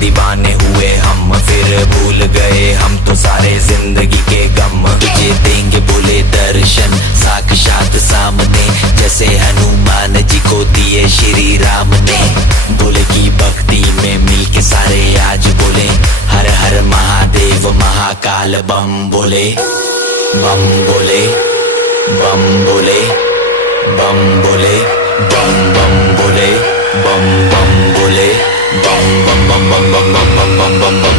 दीवाने हुए हम, फिर भूल गए हम तो सारे जिंदगी के गम। तुझे देंगे बोले दर्शन साक्षात सामने, जैसे हनुमान जी को दिए श्री राम ने। बोले की भक्ति में मिलके सारे आज बोले, हर हर महादेव महाकाल बम बोले। बम बोले, बम बोले, बम बोले, बम बम बोले, बम बम बोले, बम बम बम बम बम बम बम बम बम।